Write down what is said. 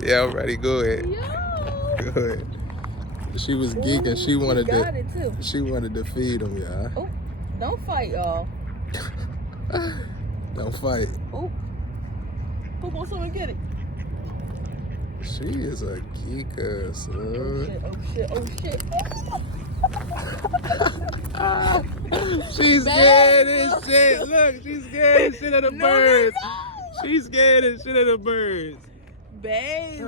Yeah, I'm ready. Go ahead. Yo. Go ahead. She was geeking. Ooh, She wanted got to. it too. She wanted to feed him, y'all. Oh, don't fight, y'all. Don't fight. Oh, who wants someone to get it? She is a geeker, son. Oh shit! Oh shit! She's scared as shit. Look, she's scared as shit of the birds. No. She's scared as shit of the birds. Babe.